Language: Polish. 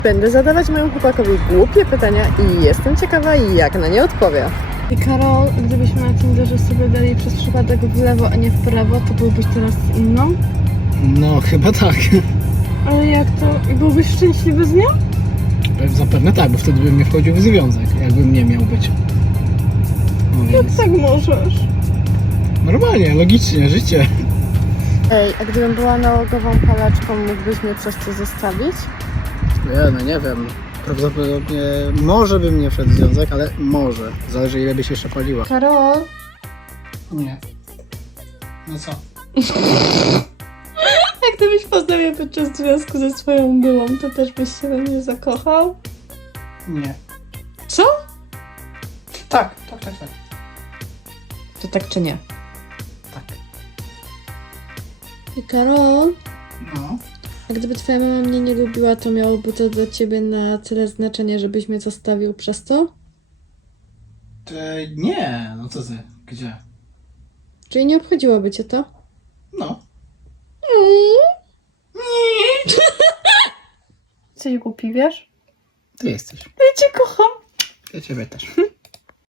Będę zadawać mojemu chłopakowi głupie pytania i jestem ciekawa, jak na nie odpowie. I Karol, gdybyśmy na Tinderze sobie dali przez przypadek w lewo, a nie w prawo, to byłbyś teraz z inną? No, chyba tak. Ale jak to? I byłbyś szczęśliwy z nią? Zapewne tak, bo wtedy bym nie wchodził w związek, jakbym nie miał być. No Jak więc... tak możesz? Normalnie, logicznie, życie. Ej, a gdybym była nałogową palaczką, mógłbyś mnie przez to zostawić? Ja, no nie wiem. Prawdopodobnie może bym nie wszedł w związek, ale może. Zależy ile byś jeszcze paliła. Karol? Nie. No co? Jak gdybyś poznał mnie podczas związku ze swoją byłą, to też byś się we mnie zakochał? Nie. Co? Tak. To tak czy nie? Tak. I Karol? No. A gdyby twoja mama mnie nie lubiła, to miałoby to dla ciebie na tyle znaczenie, żebyś mnie zostawił przez to? Nie, no co ty? Gdzie? Czyli nie obchodziłoby cię to? No. Coś głupi, wiesz? Ty jesteś. Ja cię kocham. Ja ciebie też.